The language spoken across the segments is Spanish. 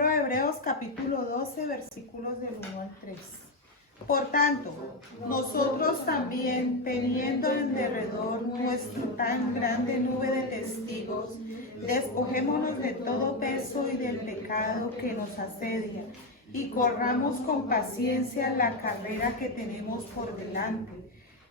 libro de Hebreos capítulo 12, versículos del 1 al 3. Por tanto, nosotros también, teniendo en derredor nuestra tan grande nube de testigos, despojémonos de todo peso y del pecado que nos asedia, y corramos con paciencia la carrera que tenemos por delante,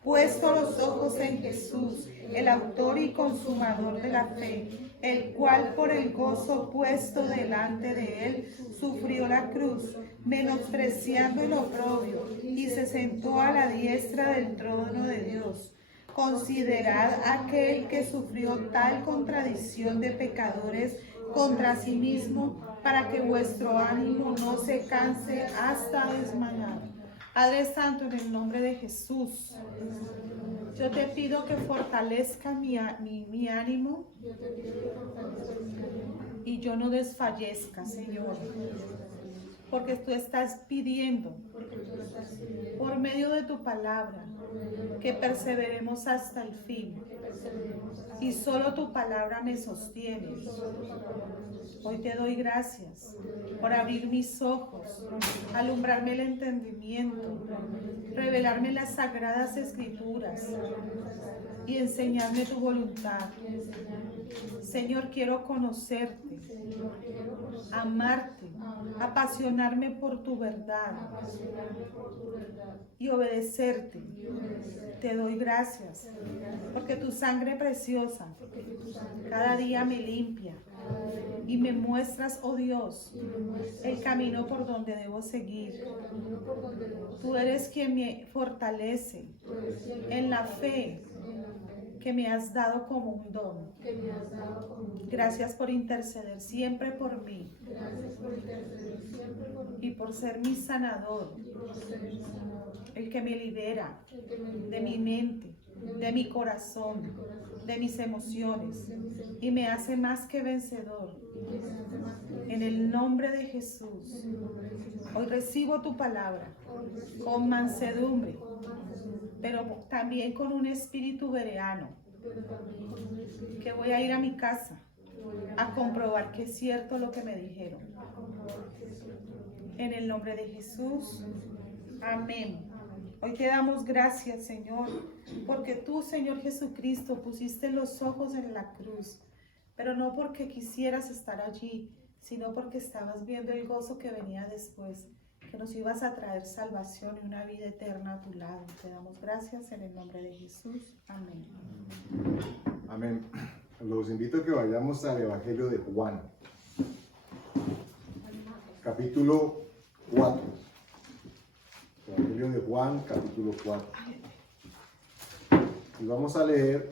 puesto los ojos en Jesús, el autor y consumador de la fe, el cual por el gozo puesto delante de él sufrió la cruz, menospreciando el oprobio, y se sentó a la diestra del trono de Dios. Considerad aquel que sufrió tal contradicción de pecadores contra sí mismo, para que vuestro ánimo no se canse hasta desmayar. Padre Santo, en el nombre de Jesús, yo te pido que fortalezca mi ánimo y yo no desfallezca, Señor, porque tú estás pidiendo por medio de tu palabra que perseveremos hasta el fin, y solo tu palabra me sostiene. Hoy te doy gracias por abrir mis ojos, alumbrarme el entendimiento, revelarme las sagradas escrituras y enseñarme tu voluntad. Señor, quiero conocerte, amarte, apasionarme por tu verdad y obedecerte. Te doy gracias porque tu sangre preciosa cada día me limpia y me muestras, oh Dios, el camino por donde debo seguir. Tú eres quien me fortalece en la fe que me has dado como un don. Gracias por interceder siempre por mí y por ser mi sanador, el que me libera de mi mente, de mi corazón, de mis emociones, y me hace más que vencedor. En el nombre de Jesús, hoy recibo tu palabra con mansedumbre, pero también con un espíritu bereano, que voy a ir a mi casa a comprobar que es cierto lo que me dijeron. En el nombre de Jesús, amén. Hoy te damos gracias, Señor, porque tú, Señor Jesucristo, pusiste los ojos en la cruz, pero no porque quisieras estar allí, sino porque estabas viendo el gozo que venía después, que nos ibas a traer salvación y una vida eterna a tu lado. Te damos gracias en el nombre de Jesús. Amén. Amén. Los invito a que vayamos al Evangelio de Juan, capítulo 4. Evangelio de Juan, capítulo 4. Y vamos a leer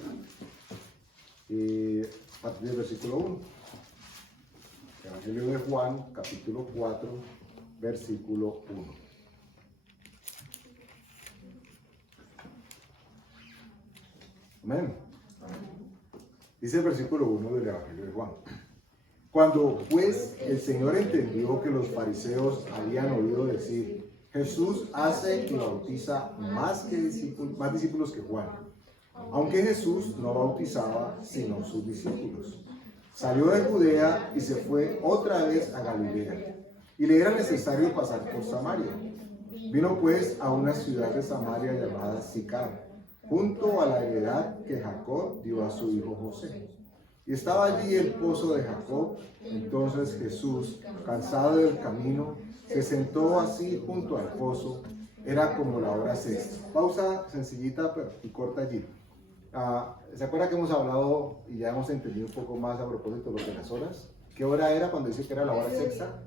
a partir del versículo 1. Evangelio de Juan, capítulo 4, versículo 1. Amén. Dice el versículo 1 del Evangelio de Juan. Cuando pues el Señor entendió que los fariseos habían oído decir: Jesús hace y bautiza más discípulos que Juan, aunque Jesús no bautizaba sino sus discípulos, salió de Judea y se fue otra vez a Galilea, y le era necesario pasar por Samaria. Vino pues a una ciudad de Samaria llamada Sicar, junto a la heredad que Jacob dio a su hijo José. Y estaba allí el pozo de Jacob. Entonces Jesús, cansado del camino, se sentó así junto al pozo. Era como la hora sexta. Pausa sencillita y corta allí. ¿Se acuerda que hemos hablado y ya hemos entendido un poco más a propósito de lo de las horas? ¿Qué hora era cuando dice que era la hora sexta?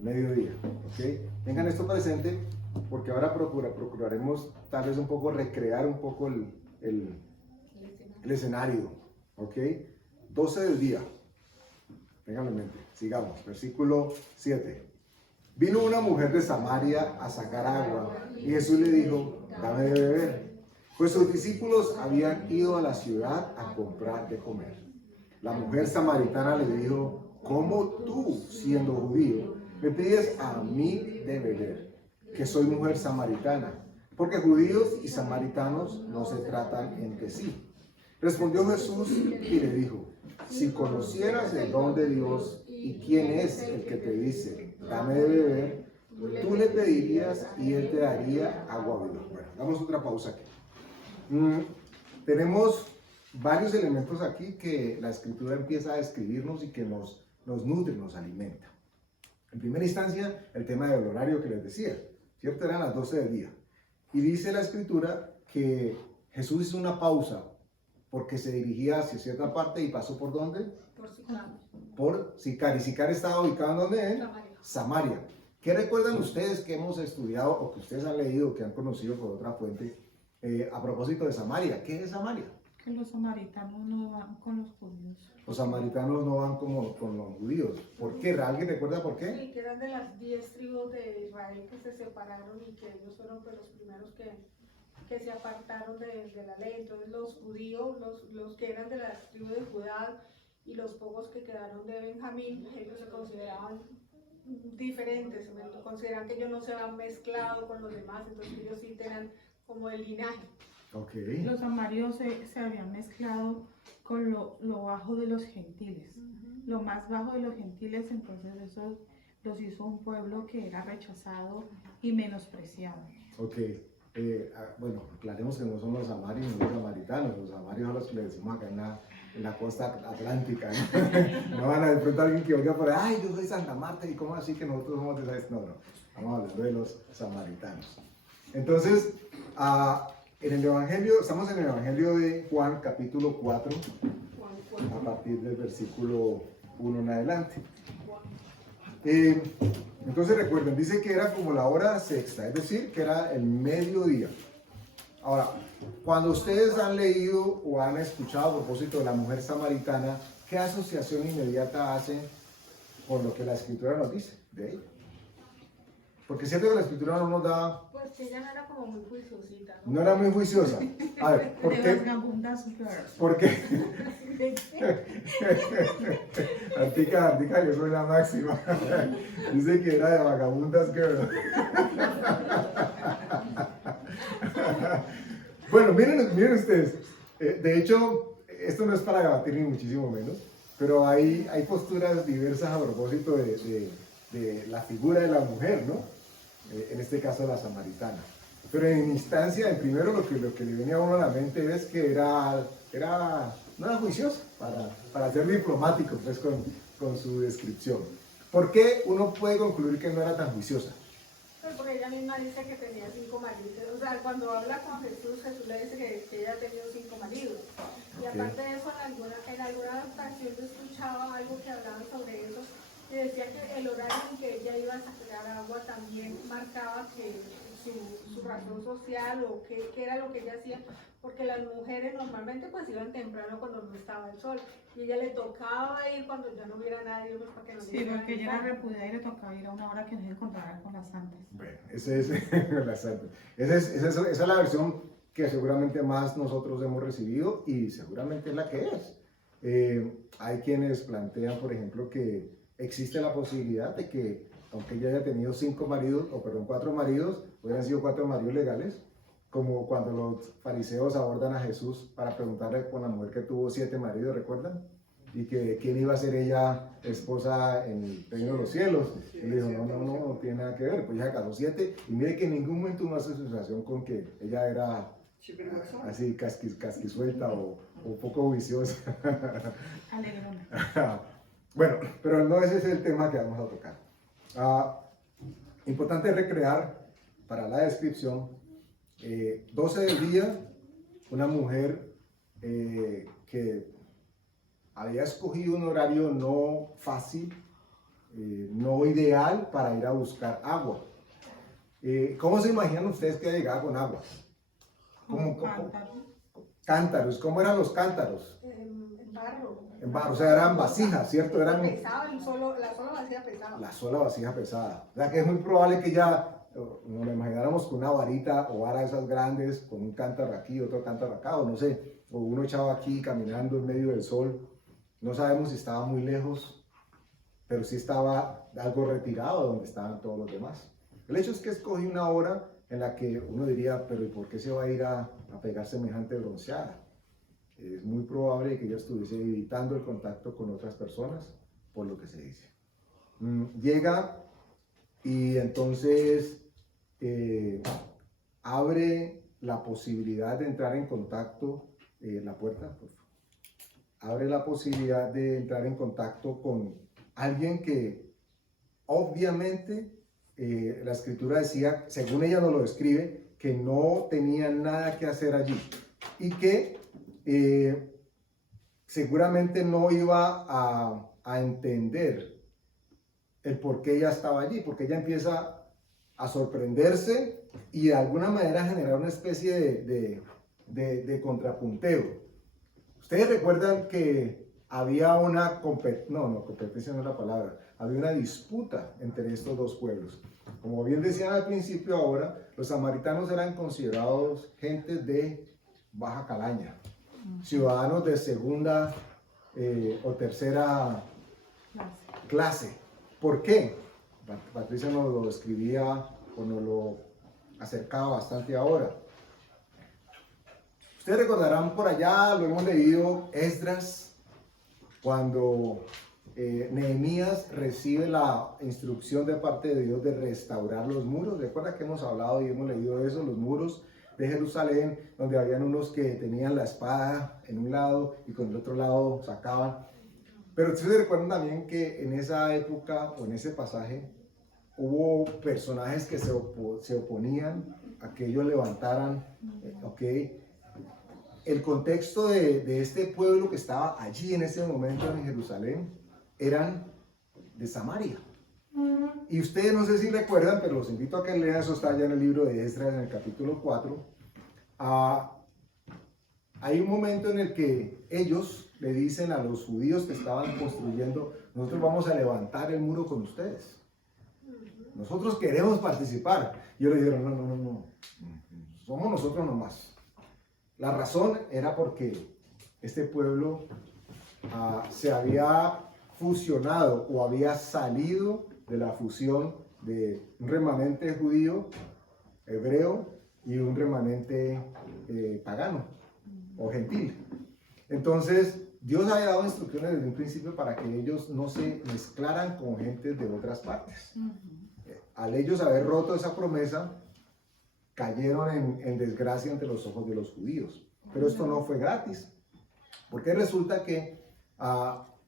Mediodía. ¿Okay? Tengan esto presente, porque ahora procuraremos tal vez un poco recrear un poco el escenario. ¿Ok? 12 del día. Ténganlo en mente. Sigamos. Versículo 7. Vino una mujer de Samaria a sacar agua, y Jesús le dijo: dame de beber. Pues sus discípulos habían ido a la ciudad a comprar de comer. La mujer samaritana le dijo: ¿cómo tú, siendo judío, me pides a mí de beber, que soy mujer samaritana? Porque judíos y samaritanos no se tratan entre sí. Respondió Jesús y le dijo: si conocieras el don de Dios ¿Y quién es el que te dice, dame de beber? Tú le pedirías y él te daría agua viva. Bueno, damos otra pausa aquí. Tenemos varios elementos aquí que la Escritura empieza a describirnos y que nos nutre, nos alimenta. En primera instancia, el tema del horario que les decía, ¿cierto? Eran las 12 del día. Y dice la Escritura que Jesús hizo una pausa porque se dirigía hacia cierta parte y pasó ¿por dónde? Por Sicar. Por Sicar. ¿Y Sicar estaba ubicado en dónde? Samaria. Samaria. ¿Qué recuerdan ustedes que hemos estudiado o que ustedes han leído, que han conocido por otra fuente, a propósito de Samaria? ¿Qué es Samaria? Que los samaritanos no van con los judíos. Los samaritanos no van como con los judíos. ¿Por qué? ¿Alguien recuerda por qué? Sí, que eran de las 10 tribus de Israel que se separaron y que ellos fueron pues, los primeros que se apartaron de la ley. Entonces los judíos, los que eran de las tribus de Judá y los pocos que quedaron de Benjamín, ellos se consideraban diferentes, consideran que ellos no se habían mezclado con los demás, entonces ellos sí tenían como el linaje. Ok. Los samarios se habían mezclado con lo bajo de los gentiles. Lo más bajo de los gentiles, entonces eso los hizo un pueblo que era rechazado y menospreciado. Ok. Bueno, aclaremos que no son los samarios ni los samaritanos. Los samarios son los que le decimos acá en la costa atlántica. No, no van a de pronto alguien que oiga por ahí, ay, yo soy Santa Marta, y cómo así que nosotros somos de esa. No, no. Vamos hablando de los samaritanos. Entonces, en el Evangelio, estamos en el Evangelio de Juan, capítulo 4, a partir del versículo 1 en adelante. Entonces recuerden, dice que era como la hora sexta, es decir, que era el mediodía. Ahora, cuando ustedes han leído o han escuchado a propósito de la mujer samaritana, ¿qué asociación inmediata hacen con lo que la Escritura nos dice de ella? Porque es cierto que la Escritura no nos da... Pues que ella no era como muy juiciosita, ¿no? No era muy juiciosa. A ver, ¿por De qué? vagabundas girls. ¿Por qué? Antica, yo soy la máxima. Dice que era de vagabundas girl. Bueno, miren ustedes. De hecho, esto no es para debatir ni muchísimo menos, pero hay posturas diversas a propósito de la figura de la mujer, ¿no? En este caso la samaritana. Pero en instancia, en primero lo que le venía a uno a la mente es que no era juiciosa, para ser diplomático pues, con su descripción. ¿Por qué uno puede concluir que no era tan juiciosa? Pues porque ella misma dice que tenía 5 maridos. O sea, cuando habla con Jesús, Jesús le dice que ella ha tenido 5 maridos. Y aparte de eso, en alguna ocasión yo escuchaba algo que hablaban sobre eso. Y decía que el horario en que ella iba a sacar agua también marcaba que su razón social o qué era lo que ella hacía, porque las mujeres normalmente pues iban temprano cuando no estaba el sol y ella le tocaba ir cuando ya no hubiera nadie pues, para que no Sí, porque ella era repudiada y le tocaba ir a una hora que no se encontrara con las santas. Bueno, esa es la versión que seguramente más nosotros hemos recibido y seguramente es la que es. Hay quienes plantean, por ejemplo, que existe la posibilidad de que, aunque ella haya tenido 4 maridos, hubieran sido 4 maridos legales, como cuando los fariseos abordan a Jesús para preguntarle con la mujer que tuvo 7 maridos, ¿recuerdan? Y que quién iba a ser ella esposa en el reino de los cielos. Y le dijo, no tiene nada que ver, pues ella casó 7, y mire que en ningún momento uno hace asociación con que ella era así casquisuelta o poco viciosa. Alegrona. Bueno, pero no ese es el tema que vamos a tocar. Importante recrear para la descripción 12 del día, una mujer que había escogido un horario no fácil, no ideal para ir a buscar agua. ¿Cómo se imaginan ustedes que llegaba con agua? Cántaros. ¿Cómo eran los cántaros? En barro. En barro, o sea, eran vasijas, ¿cierto? Eran... Pesado, la sola vasija pesada. La sola vasija pesada. O sea, que es muy probable que ya nos lo imagináramos con una varita o vara de esas grandes, con un cántaro aquí, otro cántaro acá, o no sé, o uno echado aquí caminando en medio del sol. No sabemos si estaba muy lejos, pero sí estaba algo retirado de donde estaban todos los demás. El hecho es que escogí una hora en la que uno diría, pero ¿y por qué se va a ir a pegar semejante bronceada? Es muy probable que ella estuviese evitando el contacto con otras personas por lo que se dice. Llega y entonces abre la posibilidad de entrar en contacto, la puerta, por favor. Abre la posibilidad de entrar en contacto con alguien que obviamente la escritura decía, según ella nos lo describe, que no tenía nada que hacer allí y que seguramente no iba a entender el por qué ella estaba allí, porque ella empieza a sorprenderse y de alguna manera generar una especie de contrapunteo. Ustedes recuerdan que había una competencia no es la palabra, había una disputa entre estos dos pueblos. Como bien decían al principio, ahora los samaritanos eran considerados gentes de baja calaña, ciudadanos de segunda o tercera clase. ¿Por qué? Patricia nos lo describía o nos lo acercaba bastante ahora. Ustedes recordarán por allá, lo hemos leído, Esdras, cuando Nehemías recibe la instrucción de parte de Dios de restaurar los muros. Recuerda que hemos hablado y hemos leído eso, los muros de Jerusalén, donde habían unos que tenían la espada en un lado y con el otro lado sacaban. Pero ustedes recuerdan también que en esa época o en ese pasaje hubo personajes que se oponían a que ellos levantaran, El contexto de este pueblo que estaba allí en ese momento en Jerusalén eran de Samaria. Y ustedes no sé si recuerdan, pero los invito a que lean, eso está allá en el libro de Esdras en el capítulo 4. Hay un momento en el que ellos le dicen a los judíos que estaban construyendo, nosotros vamos a levantar el muro con ustedes. Nosotros queremos participar. Y ellos le dijeron, no, somos nosotros nomás. La razón era porque este pueblo se había fusionado o había salido de la fusión de un remanente judío, hebreo, y un remanente pagano o gentil. Entonces, Dios había dado instrucciones desde un principio para que ellos no se mezclaran con gentes de otras partes. Al ellos haber roto esa promesa, cayeron en desgracia ante los ojos de los judíos. Pero esto no fue gratis, porque resulta que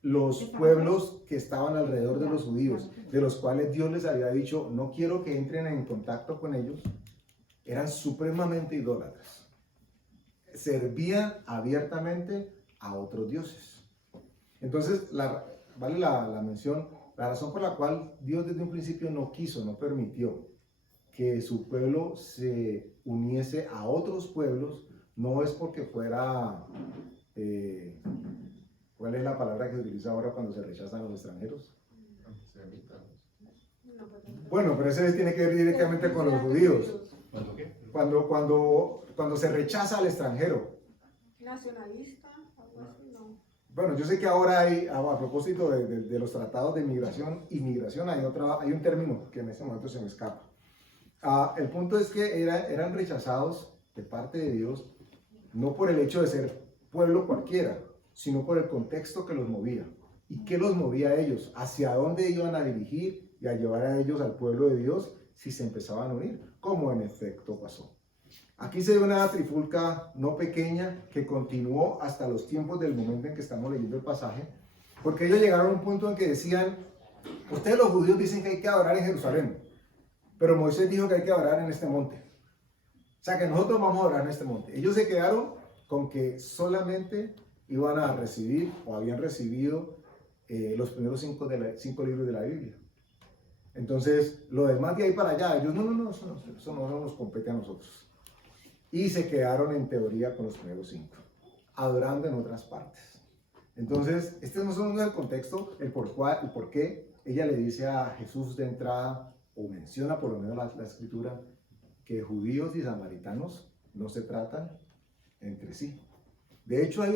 los pueblos que estaban alrededor de los judíos, de los cuales Dios les había dicho, no quiero que entren en contacto con ellos, eran supremamente idólatras. Servían abiertamente a otros dioses. Entonces, vale la mención, la razón por la cual Dios desde un principio no permitió que su pueblo se uniese a otros pueblos, no es porque fuera, ¿cuál es la palabra que se utiliza ahora cuando se rechazan a los extranjeros? Bueno, pero eso tiene que ver directamente con los judíos. ¿Cuándo qué? Cuando se rechaza al extranjero. Nacionalista, algo así, no. Bueno, yo sé que ahora hay, a propósito de los tratados de inmigración, hay un término que en este momento se me escapa. El punto es que eran rechazados de parte de Dios, no por el hecho de ser pueblo cualquiera, sino por el contexto que los movía. ¿Y qué los movía a ellos? ¿Hacia dónde iban a dirigir y a llevar a ellos al pueblo de Dios si se empezaban a unir? Como en efecto pasó. Aquí se ve una trifulca no pequeña que continuó hasta los tiempos del momento en que estamos leyendo el pasaje, porque ellos llegaron a un punto en que decían, ustedes los judíos dicen que hay que adorar en Jerusalén, pero Moisés dijo que hay que adorar en este monte. O sea que nosotros vamos a adorar en este monte. Ellos se quedaron con que solamente iban a recibir o habían recibido los primeros 5 libros de la Biblia. Entonces, lo demás de ahí para allá, ellos eso no nos compete a nosotros. Y se quedaron en teoría con los primeros 5, adorando en otras partes. Entonces, este no es el contexto, el por qué ella le dice a Jesús de entrada, o menciona por lo menos la escritura, que judíos y samaritanos no se tratan entre sí. De hecho, hay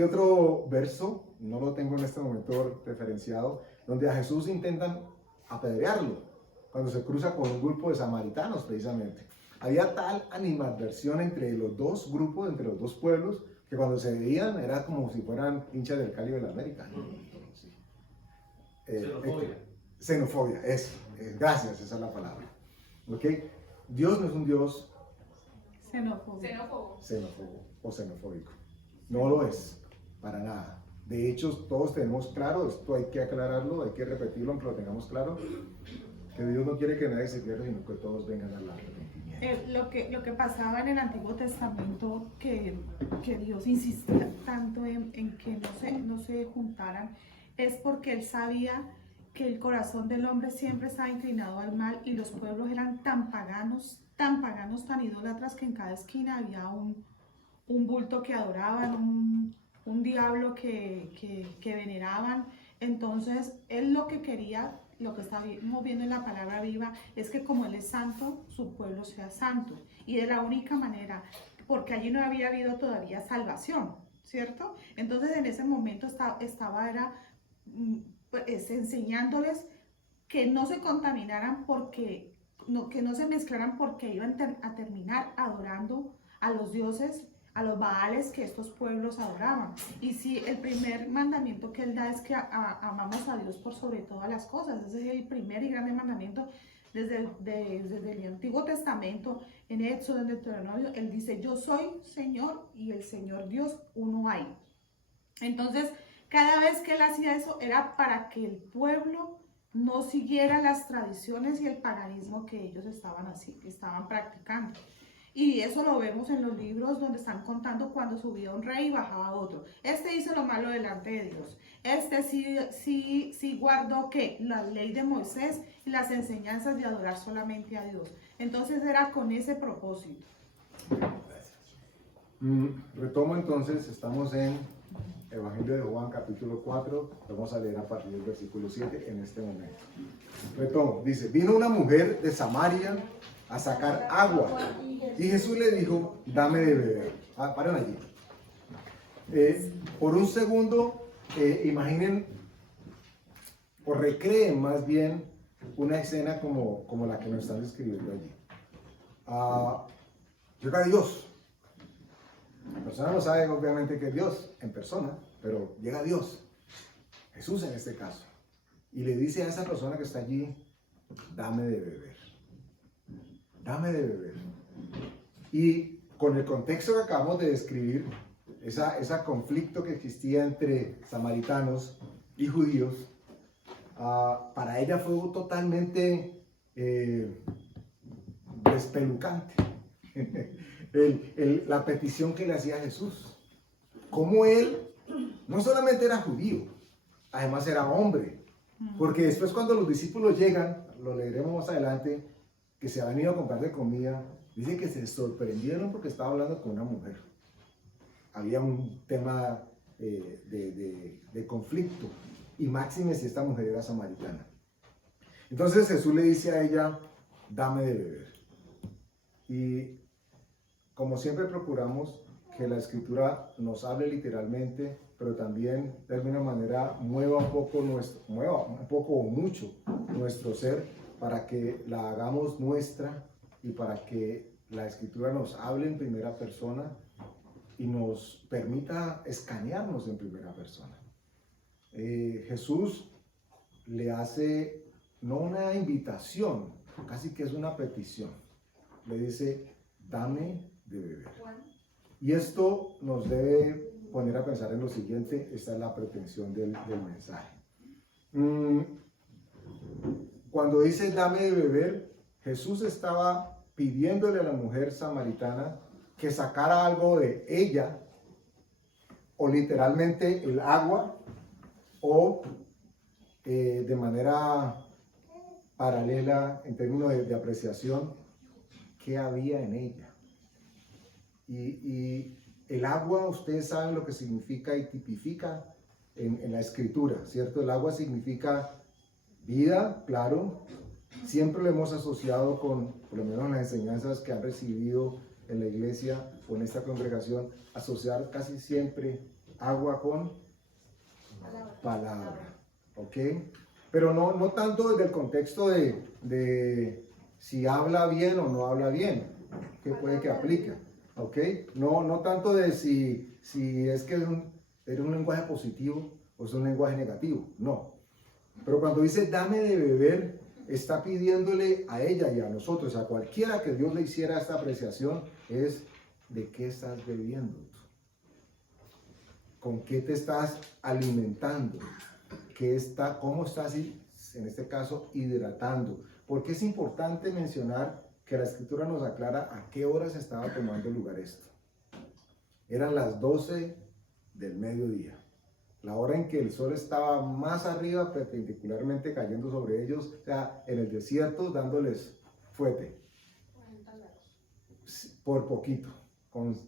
otro verso, no lo tengo en este momento referenciado, donde a Jesús intentan apedrearlo, cuando se cruza con un grupo de samaritanos precisamente. Había tal animadversión entre los dos grupos, entre los dos pueblos, que cuando se veían era como si fueran hinchas del Cali de la América. xenofobia, gracias, esa es la palabra. ¿Ok? Dios no es un Dios Xenófobo. xenófobo o xenofóbico. No lo es, para nada. De hecho, todos tenemos claro, esto hay que aclararlo, hay que repetirlo, aunque lo tengamos claro, que Dios no quiere que nadie se pierda, sino que todos vengan al arrepentimiento. Lo que pasaba en el Antiguo Testamento, que Dios insistía tanto en que no se juntaran, es porque Él sabía que el corazón del hombre siempre estaba inclinado al mal y los pueblos eran tan paganos, tan idólatras, que en cada esquina había un bulto que adoraban, un diablo que veneraban. Entonces, Él lo que quería, lo que estamos viendo en la palabra viva, es que como Él es santo, su pueblo sea santo. Y de la única manera, porque allí no había habido todavía salvación, ¿cierto? Entonces, en ese momento estaba pues, enseñándoles que no se contaminaran, que no se mezclaran, porque iban a terminar adorando a los dioses, a los baales que estos pueblos adoraban. Y si el primer mandamiento que Él da es que amamos a Dios por sobre todas las cosas, ese es el primer y grande mandamiento desde el Antiguo Testamento, en Éxodo, en Deuteronomio. Él dice: yo soy Señor y el Señor Dios, uno hay. Entonces, cada vez que Él hacía eso era para que el pueblo no siguiera las tradiciones y el paganismo que ellos estaban practicando. Y eso lo vemos en los libros donde están contando cuando subía un rey y bajaba otro. Este hizo lo malo delante de Dios. Este sí guardó la ley de Moisés y las enseñanzas de adorar solamente a Dios. Entonces era con ese propósito. Retomo entonces, estamos en Evangelio de Juan capítulo 4, vamos a leer a partir del versículo 7 en este momento. Retomo, dice: vino una mujer de Samaria a sacar agua y Jesús le dijo: dame de beber. Paren allí. Por un segundo, imaginen o recreen más bien una escena como la que nos están describiendo allí. Llega Dios. La persona no sabe obviamente que es Dios en persona, pero llega Dios, Jesús en este caso, y le dice a esa persona que está allí: dame de beber. Dame de beber. Y con el contexto que acabamos de describir, ese conflicto que existía entre samaritanos y judíos, para ella fue totalmente despelucante. La petición que le hacía a Jesús. Como él no solamente era judío, además era hombre. Porque después, cuando los discípulos llegan, lo leeremos más adelante, que se habían ido a comprar de comida, dice que se sorprendieron porque estaba hablando con una mujer. Había un tema de conflicto, y máxime si esta mujer era samaritana. Entonces Jesús le dice a ella: dame de beber. Y como siempre procuramos que la escritura nos hable literalmente, pero también de alguna manera mueva un poco o mucho nuestro ser, para que la hagamos nuestra y para que la escritura nos hable en primera persona y nos permita escanearnos en primera persona. Jesús le hace no una invitación, casi que es una petición. Le dice: dame de beber. Y esto nos debe poner a pensar en lo siguiente. Esta es la pretensión del mensaje. Cuando dice dame de beber, Jesús estaba pidiéndole a la mujer samaritana que sacara algo de ella, o literalmente el agua, o de manera paralela en términos de apreciación, qué había en ella. Y el agua, ustedes saben lo que significa y tipifica en la escritura, ¿cierto? El agua significa vida, claro. Siempre lo hemos asociado con, por lo menos las enseñanzas que han recibido en la iglesia o en esta congregación, asociar casi siempre agua con palabra, ¿ok? Pero no tanto desde el contexto de si habla bien o no habla bien, que puede que aplique, ¿ok? No tanto de si es que es un lenguaje positivo o es un lenguaje negativo, no. Pero cuando dice dame de beber, está pidiéndole a ella y a nosotros, a cualquiera que Dios le hiciera esta apreciación, es de qué estás bebiendo, con qué te estás alimentando, cómo estás, en este caso, hidratando. Porque es importante mencionar que la Escritura nos aclara a qué horas estaba tomando lugar esto. Eran las 12 del mediodía, la hora en que el sol estaba más arriba, perpendicularmente cayendo sobre ellos, o sea, en el desierto, dándoles fuerte. Por poquito,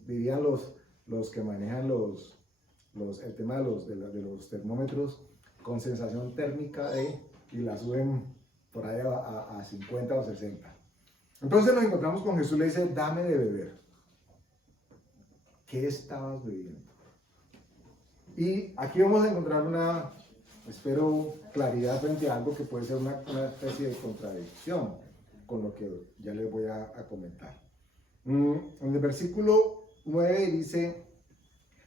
dirían los que manejan el tema de los termómetros, con sensación térmica y la suben por ahí a 50 o 60. Entonces nos encontramos con Jesús, le dice, dame de beber. ¿Qué estabas bebiendo? Y aquí vamos a encontrar espero, claridad frente a algo que puede ser una especie de contradicción con lo que ya les voy a comentar. En el versículo 9 dice,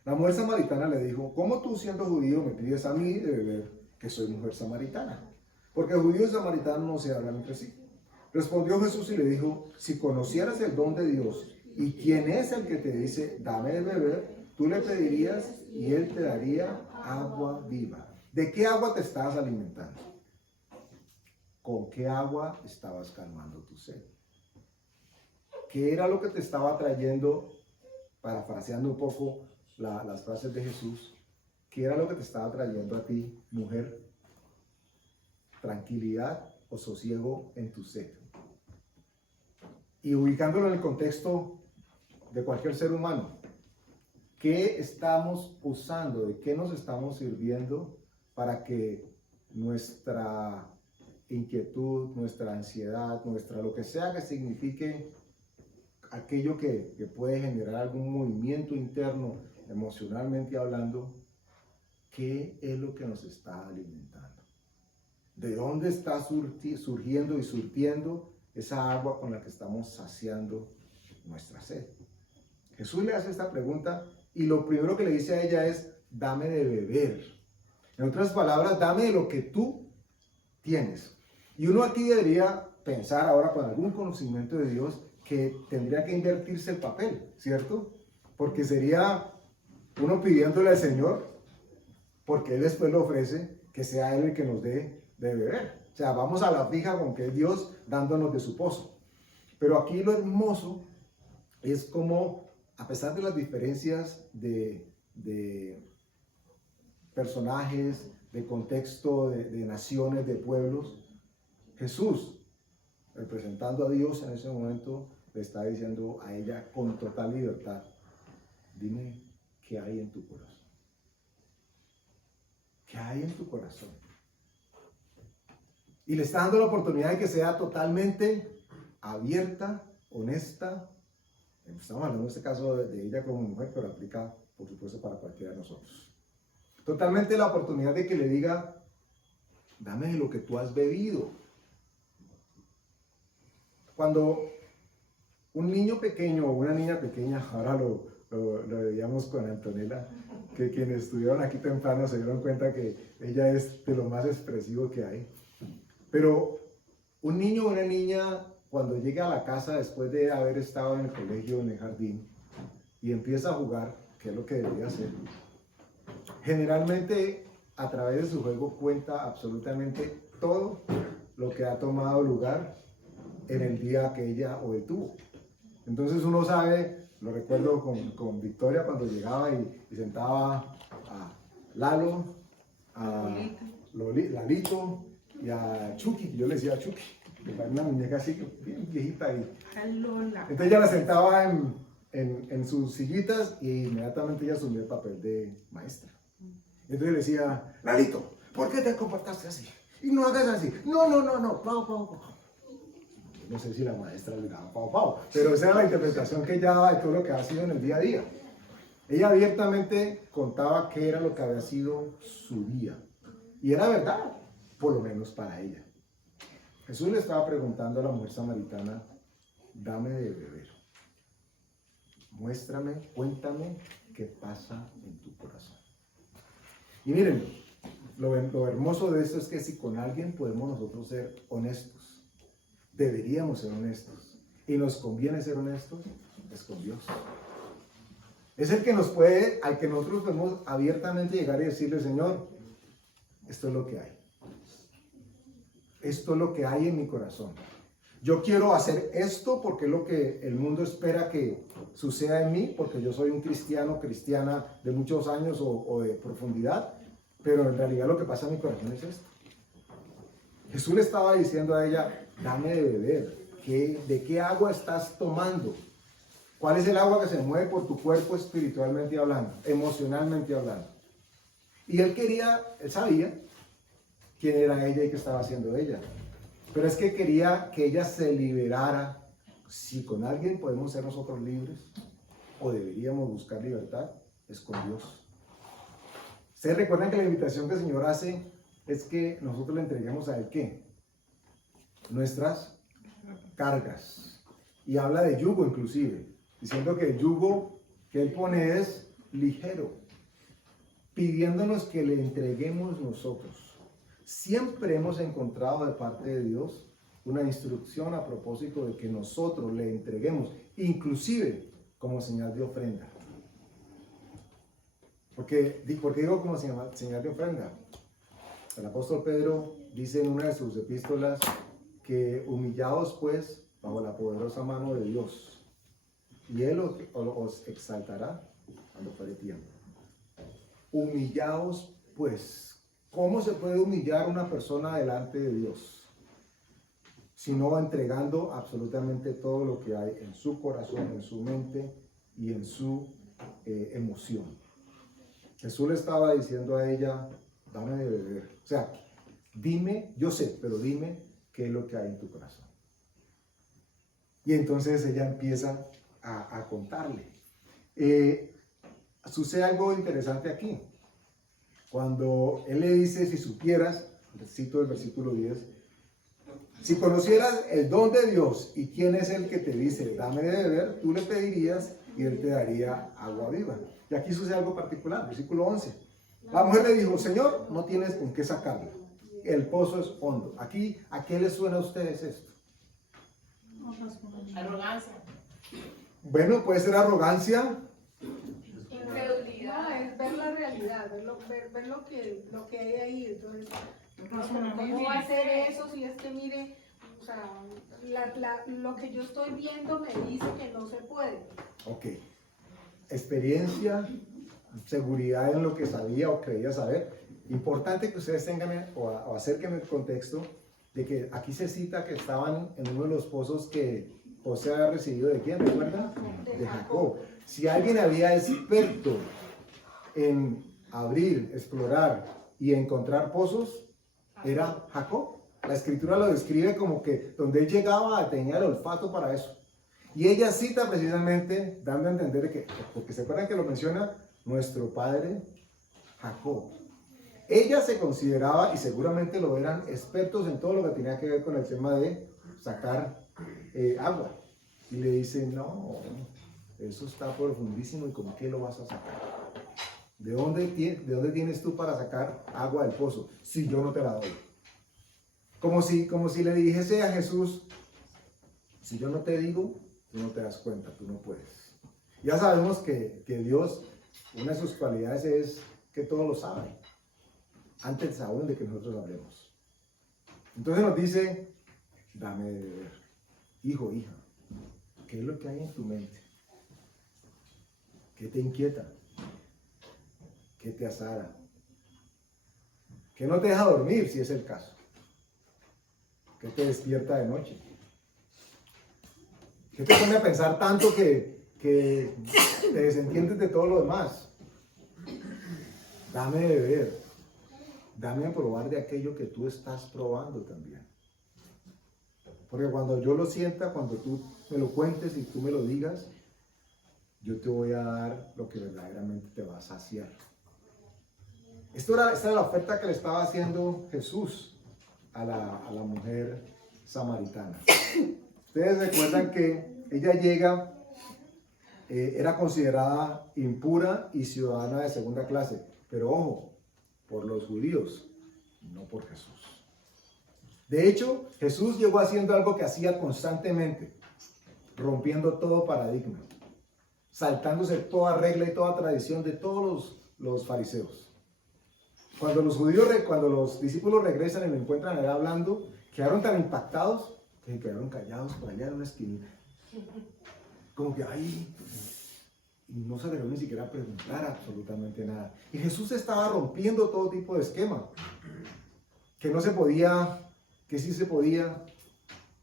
la mujer samaritana le dijo, ¿cómo tú siendo judío me pides a mí de beber, que soy mujer samaritana? Porque judíos y samaritanos no se hablan entre sí. Respondió Jesús y le dijo, si conocieras el don de Dios y quién es el que te dice, dame de beber, tú le pedirías y él te daría agua viva. ¿De qué agua te estabas alimentando? ¿Con qué agua estabas calmando tu sed? ¿Qué era lo que te estaba trayendo, parafraseando un poco las frases de Jesús, qué era lo que te estaba trayendo a ti, mujer? ¿Tranquilidad o sosiego en tu sed? Y ubicándolo en el contexto de cualquier ser humano, ¿qué estamos usando? ¿De qué nos estamos sirviendo para que nuestra inquietud, nuestra ansiedad, lo que sea que signifique aquello que puede generar algún movimiento interno, emocionalmente hablando, qué es lo que nos está alimentando? ¿De dónde está surgiendo y surtiendo esa agua con la que estamos saciando nuestra sed? Jesús le hace esta pregunta y lo primero que le dice a ella es, dame de beber. En otras palabras, dame de lo que tú tienes. Y uno aquí debería pensar ahora con algún conocimiento de Dios que tendría que invertirse el papel, ¿cierto? Porque sería uno pidiéndole al Señor, porque Él después lo ofrece, que sea Él el que nos dé de beber. O sea, vamos a la fija con que es Dios dándonos de su pozo. Pero aquí lo hermoso es como, a pesar de las diferencias de personajes, de contexto, de naciones, de pueblos, Jesús, representando a Dios en ese momento, le está diciendo a ella con total libertad, dime qué hay en tu corazón. ¿Qué hay en tu corazón? Y le está dando la oportunidad de que sea totalmente abierta, honesta. Estamos hablando en este caso de ella como mujer, pero aplica, por supuesto, para cualquiera de nosotros. Totalmente la oportunidad de que le diga, dame de lo que tú has bebido. Cuando un niño pequeño o una niña pequeña, ahora lo veíamos con Antonella, que quienes estuvieron aquí temprano se dieron cuenta que ella es de lo más expresivo que hay. Pero un niño o una niña, cuando llega a la casa después de haber estado en el colegio, en el jardín, y empieza a jugar, que es lo que debería hacer, generalmente a través de su juego cuenta absolutamente todo lo que ha tomado lugar en el día que ella o él tuvo. Entonces uno sabe, lo recuerdo con Victoria cuando llegaba y sentaba a Lalo, a Lalito y a Chucky. Yo le decía a Chucky, que era una muñeca así, bien viejita. Entonces ella la sentaba en sus sillitas y inmediatamente ella asumió el papel de maestra. Entonces le decía, Lalito, ¿por qué te comportaste así? Y no hagas así. No, pau. No sé si la maestra le daba pau, pero esa era la interpretación que ella daba de todo lo que ha sido en el día a día. Ella abiertamente contaba qué era lo que había sido su día. Y era verdad, por lo menos para ella. Jesús le estaba preguntando a la mujer samaritana, dame de beber. Muéstrame, cuéntame qué pasa en tu corazón. Y miren, lo hermoso de esto es que si con alguien podemos nosotros ser honestos, deberíamos ser honestos, y nos conviene ser honestos, es con Dios. Es el que nos puede, al que nosotros podemos abiertamente llegar y decirle, Señor, esto es lo que hay. Esto es lo que hay en mi corazón. Yo quiero hacer esto porque es lo que el mundo espera que suceda en mí, porque yo soy un cristiana de muchos años o de profundidad, pero en realidad lo que pasa en mi corazón es esto. Jesús le estaba diciendo a ella, dame de beber. ¿De qué agua estás tomando? ¿Cuál es el agua que se mueve por tu cuerpo espiritualmente hablando, emocionalmente hablando? Y él sabía quién era ella y qué estaba haciendo ella. Pero es que quería que ella se liberara. Si con alguien podemos ser nosotros libres, o deberíamos buscar libertad, es con Dios. ¿Ustedes recuerdan que la invitación que el Señor hace es que nosotros le entreguemos a Él qué? Nuestras cargas. Y habla de yugo inclusive, diciendo que el yugo que Él pone es ligero, pidiéndonos que le entreguemos nosotros. Siempre hemos encontrado de parte de Dios una instrucción a propósito de que nosotros le entreguemos, inclusive como señal de ofrenda. ¿Por qué digo como señal de ofrenda? El apóstol Pedro dice en una de sus epístolas que humillaos pues bajo la poderosa mano de Dios, y Él os exaltará cuando fuere tiempo. Humillaos pues. ¿Cómo se puede humillar una persona delante de Dios? Sino entregando absolutamente todo lo que hay en su corazón, en su mente y en su emoción. Jesús le estaba diciendo a ella, dame de beber. O sea, dime, yo sé, pero dime qué es lo que hay en tu corazón. Y entonces ella empieza a contarle. Sucede algo interesante aquí. Cuando él le dice, si supieras, cito el versículo 10, si conocieras el don de Dios y quién es el que te dice, dame de beber, tú le pedirías y él te daría agua viva. Y aquí sucede algo particular, versículo 11. La mujer le dijo, Señor, no tienes con qué sacarlo. El pozo es hondo. Aquí, ¿a qué les suena a ustedes esto? Arrogancia. Bueno, puede ser arrogancia. Incredulidad, es ver la realidad, ver lo que hay ahí. Entonces, ¿cómo va a ser eso si es que mire, o sea, lo que yo estoy viendo me dice que no se puede? Ok. Experiencia, seguridad en lo que sabía o creía saber. Importante que ustedes tengan o acerquen el contexto de que aquí se cita que estaban en uno de los pozos que José había recibido ¿de quién? ¿Recuerdan? De Jacob. Si alguien había experto en abrir, explorar y encontrar pozos, era Jacob. La escritura lo describe como que donde él llegaba tenía el olfato para eso. Y ella cita precisamente dando a entender que, porque se acuerdan que lo menciona nuestro padre Jacob. Ella se consideraba, y seguramente lo eran, expertos en todo lo que tenía que ver con el tema de sacar agua. Y le dice, no, eso está profundísimo, ¿y con qué lo vas a sacar? ¿De dónde tienes tú para sacar agua del pozo si yo no te la doy? Como si le dijese a Jesús, si yo no te digo, tú no te das cuenta, tú no puedes. Ya sabemos que Dios, una de sus cualidades es que todo lo sabe, antes aún de que nosotros hablemos. Entonces nos dice, dame de beber. Hijo, hija, ¿qué es lo que hay en tu mente? ¿Qué te inquieta? ¿Qué te azara? ¿Qué no te deja dormir si es el caso? ¿Qué te despierta de noche? ¿Qué te pone a pensar tanto que te desentiendes de todo lo demás? Dame de beber. Dame a probar de aquello que tú estás probando también. Porque cuando yo lo sienta, cuando tú me lo cuentes y tú me lo digas, yo te voy a dar lo que verdaderamente te va a saciar. Esta era la oferta que le estaba haciendo Jesús a la mujer samaritana. Ustedes recuerdan que ella llega, era considerada impura y ciudadana de segunda clase. Pero ojo, por los judíos, no por Jesús. De hecho, Jesús llegó haciendo algo que hacía constantemente, rompiendo todo paradigma, saltándose toda regla y toda tradición de todos los fariseos. Cuando los discípulos regresan y lo encuentran allá hablando, quedaron tan impactados que quedaron callados por allá en una esquinita. Como que ahí, y no se dejó ni siquiera preguntar absolutamente nada. Y Jesús estaba rompiendo todo tipo de esquema, que no se podía, que sí se podía,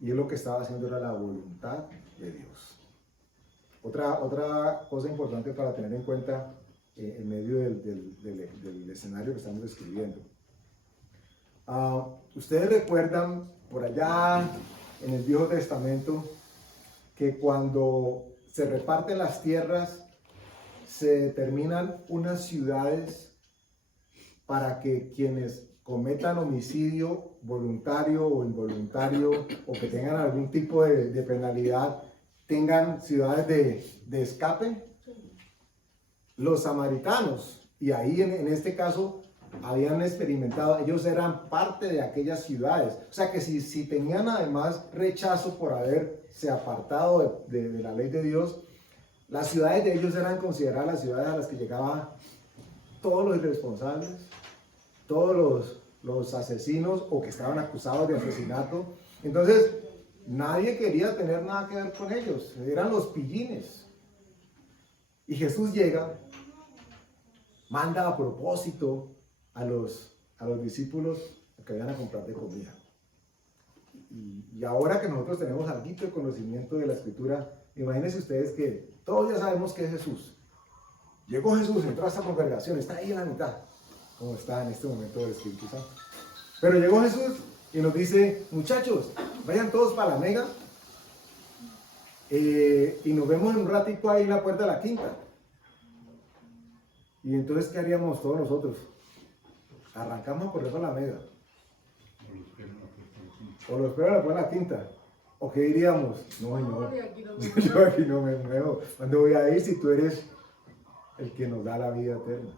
y él lo que estaba haciendo era la voluntad de Dios. Otra cosa importante para tener en cuenta en medio del escenario que estamos describiendo. Ustedes recuerdan por allá en el Viejo Testamento que cuando se reparten las tierras se determinan unas ciudades para que quienes cometan homicidio voluntario o involuntario o que tengan algún tipo de penalidad tengan ciudades de escape. Los samaritanos, y ahí en este caso habían experimentado, ellos eran parte de aquellas ciudades, o sea que si tenían además rechazo por haberse apartado de la ley de Dios, las ciudades de ellos eran consideradas las ciudades a las que llegaban todos los irresponsables, todos los asesinos o que estaban acusados de asesinato. Entonces nadie quería tener nada que ver con ellos, eran los pillines. Y Jesús llega, manda a propósito a los discípulos que vayan a comprar de comida. Y ahora que nosotros tenemos algo de conocimiento de la Escritura, imagínense ustedes que todos ya sabemos que es Jesús. Llegó Jesús, entró a esta congregación, está ahí en la mitad, como está en este momento del Espíritu Santo. Pero llegó Jesús y nos dice, muchachos, vayan todos para la mega y nos vemos en un ratico ahí en la puerta de la quinta. Y entonces, ¿qué haríamos todos nosotros? Arrancamos a correr para la mega. O los espero en la puerta de la quinta. ¿O qué diríamos? No, señor, yo aquí no me muevo. ¿Dónde voy a ir si tú eres el que nos da la vida eterna?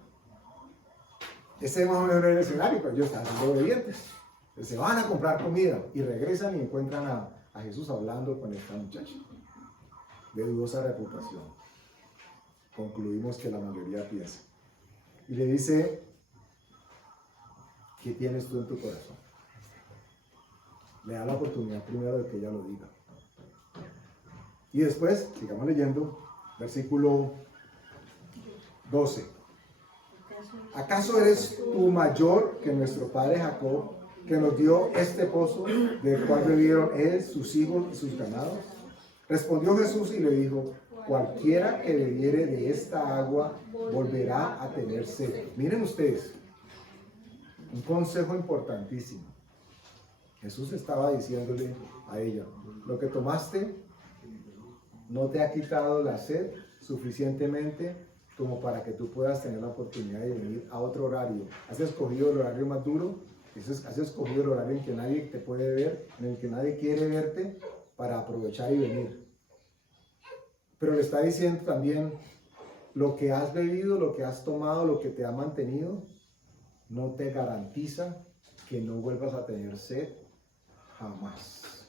Ese es más o menos el escenario, pero ellos están siendo obedientes. Se van a comprar comida y regresan y encuentran a Jesús hablando con esta muchacha de dudosa reputación. Concluimos que la mayoría piensa. Y le dice, ¿qué tienes tú en tu corazón? Le da la oportunidad primero de que ella lo diga. Y después, sigamos leyendo, versículo 12. ¿Acaso eres tú mayor que nuestro padre Jacob, que nos dio este pozo, del cual bebieron él, sus hijos y sus ganados? Respondió Jesús y le dijo, cualquiera que bebiere de esta agua volverá a tener sed. Miren ustedes, un consejo importantísimo. Jesús estaba diciéndole a ella, lo que tomaste no te ha quitado la sed suficientemente como para que tú puedas tener la oportunidad de venir a otro horario. Has escogido el horario más duro, has escogido el horario en que nadie te puede ver, en el que nadie quiere verte, para aprovechar y venir. Pero le está diciendo también, lo que has bebido, lo que has tomado, lo que te ha mantenido, no te garantiza que no vuelvas a tener sed jamás.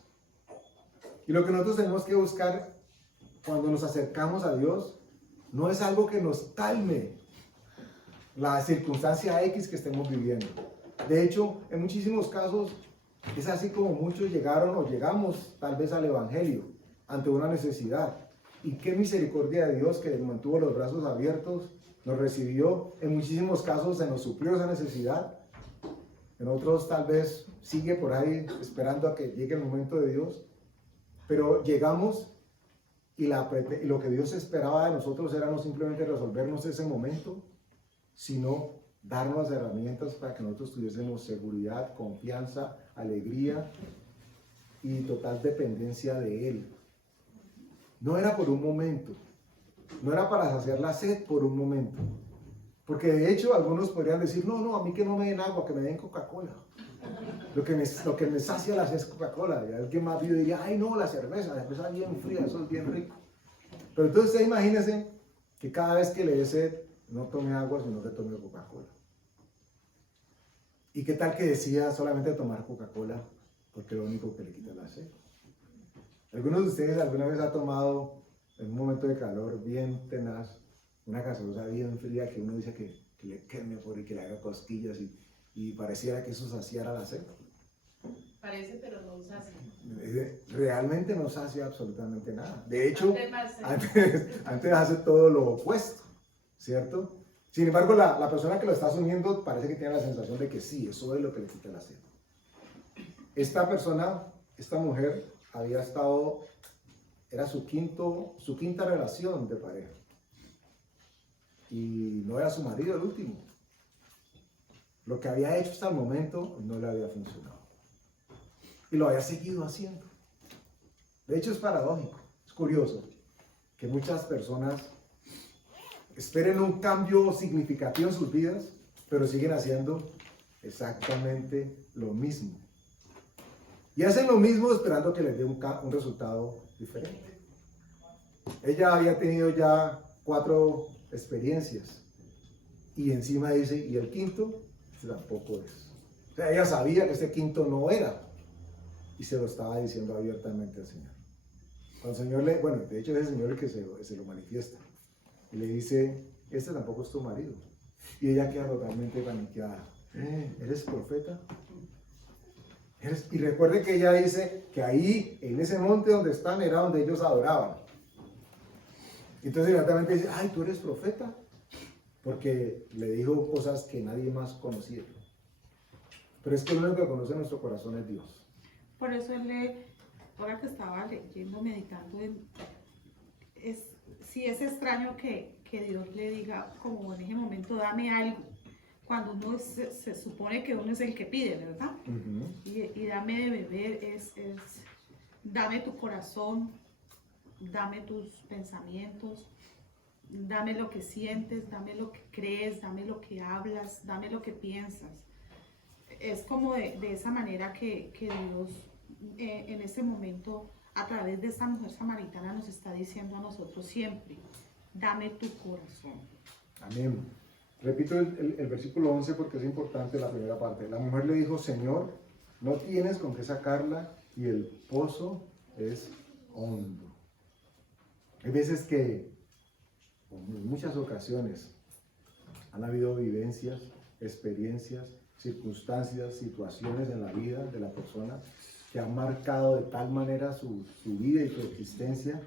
Y lo que nosotros tenemos que buscar cuando nos acercamos a Dios, no es algo que nos calme la circunstancia X que estemos viviendo. De hecho, en muchísimos casos, es así como muchos llegaron o llegamos tal vez al Evangelio ante una necesidad. Y qué misericordia de Dios que mantuvo los brazos abiertos, nos recibió. En muchísimos casos se nos suplió esa necesidad. En otros tal vez sigue por ahí esperando a que llegue el momento de Dios. Pero llegamos y lo que Dios esperaba de nosotros era no simplemente resolvernos ese momento, sino darnos herramientas para que nosotros tuviésemos seguridad, confianza, alegría y total dependencia de Él. No era por un momento, no era para saciar la sed por un momento, porque de hecho algunos podrían decir, no, a mí que no me den agua, que me den Coca-Cola. Lo que me sacia la sed es Coca-Cola. Y alguien más diría, ay no, la cerveza bien fría, eso es bien rico. Pero entonces usted imagínese que cada vez que le dé sed, no tome agua, sino que tome Coca-Cola. ¿Y qué tal que decida solamente tomar Coca-Cola porque es lo único que le quita la sed? ¿Algunos de ustedes alguna vez ha tomado en un momento de calor bien tenaz una gaseosa bien fría que uno dice que le queme por y que le haga cosquillas y pareciera que eso saciara la sed? Parece, pero no sacia. Realmente no sacia absolutamente nada. De hecho, Antes antes hace todo lo opuesto, ¿cierto? Sin embargo, la persona que lo está asumiendo parece que tiene la sensación de que sí, eso es lo que le quita la sed. Esta persona, esta mujer, había estado, era su quinta relación de pareja. Y no era su marido el último. Lo que había hecho hasta el momento no le había funcionado. Y lo había seguido haciendo. De hecho, es paradójico, es curioso que muchas personas esperen un cambio significativo en sus vidas, pero siguen haciendo exactamente lo mismo. Y hacen lo mismo esperando que les dé un resultado diferente. Ella había tenido ya 4 experiencias y encima dice, y el quinto tampoco es. O sea, ella sabía que este quinto no era y se lo estaba diciendo abiertamente al Señor. Cuando el Señor de hecho es el Señor el que se lo manifiesta y le dice, este tampoco es tu marido. Y ella queda totalmente paniqueada. ¿Eres profeta? Y recuerde que ella dice que ahí, en ese monte donde están, era donde ellos adoraban. Entonces inmediatamente dice, ay, ¿tú eres profeta? Porque le dijo cosas que nadie más conocía. Pero es que lo único que conoce nuestro corazón es Dios. Por eso ahora que estaba leyendo, meditando, sí es extraño que Dios le diga, como en ese momento, dame algo, cuando uno se supone que uno es el que pide, ¿verdad? Y dame de beber es dame tu corazón, dame tus pensamientos, dame lo que sientes, dame lo que crees, dame lo que hablas, dame lo que piensas. Es como de esa manera que Dios en ese momento, a través de esta mujer samaritana, nos está diciendo a nosotros siempre, dame tu corazón. Amén. Repito el versículo 11 porque es importante la primera parte. La mujer le dijo, Señor, no tienes con qué sacarla y el pozo es hondo. Hay veces que, en muchas ocasiones, han habido vivencias, experiencias, circunstancias, situaciones en la vida de la persona que han marcado de tal manera su vida y su existencia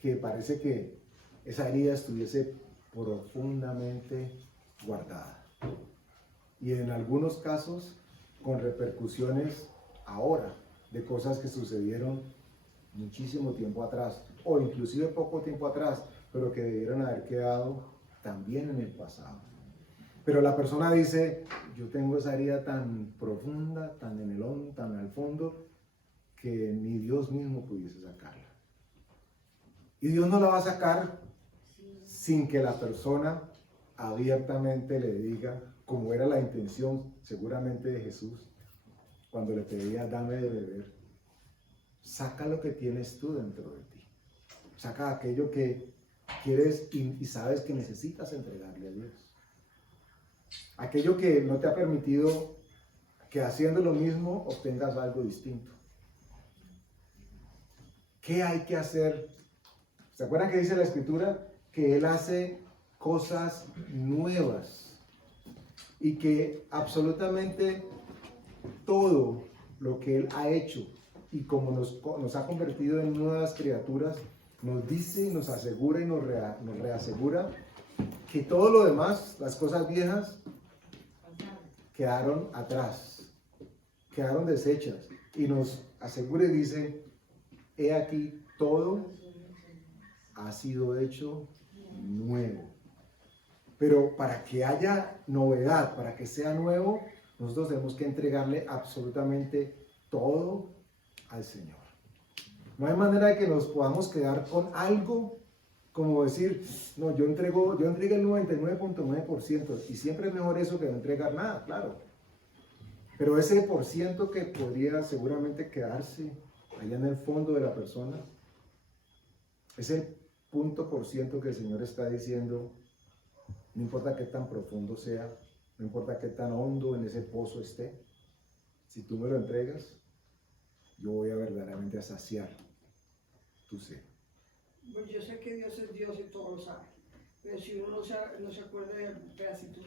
que parece que esa herida estuviese profundamente guardada. Y en algunos casos con repercusiones ahora de cosas que sucedieron muchísimo tiempo atrás o inclusive poco tiempo atrás, pero que debieron haber quedado también en el pasado. Pero la persona dice, yo tengo esa herida tan profunda, tan en el hondo, tan al fondo, que ni Dios mismo pudiese sacarla. Y Dios no la va a sacar sin que la persona abiertamente le diga, como era la intención seguramente de Jesús, cuando le pedía, dame de beber, saca lo que tienes tú dentro de ti. Saca aquello que quieres y sabes que necesitas entregarle a Dios. Aquello que no te ha permitido que haciendo lo mismo obtengas algo distinto. ¿Qué hay que hacer? ¿Se acuerdan que dice la Escritura? Que Él hace cosas nuevas y que absolutamente todo lo que Él ha hecho y como nos ha convertido en nuevas criaturas, nos dice y nos asegura y nos reasegura que todo lo demás, las cosas viejas, quedaron atrás, quedaron deshechas, y nos asegura y dice, he aquí todo ha sido hecho nuevo. Pero para que haya novedad, para que sea nuevo, nosotros tenemos que entregarle absolutamente todo al Señor. No hay manera de que nos podamos quedar con algo, como decir, no, yo entregué el 99.9%, y siempre es mejor eso que no entregar nada, claro. Pero ese % que podría seguramente quedarse allá en el fondo de la persona, es el % que el Señor está diciendo, no importa qué tan profundo sea, no importa qué tan hondo en ese pozo esté, si tú me lo entregas, yo voy a verdaderamente a saciar tu sed. Pues yo sé que Dios es Dios y todo lo sabe, pero si uno no se acuerda de algún pedacito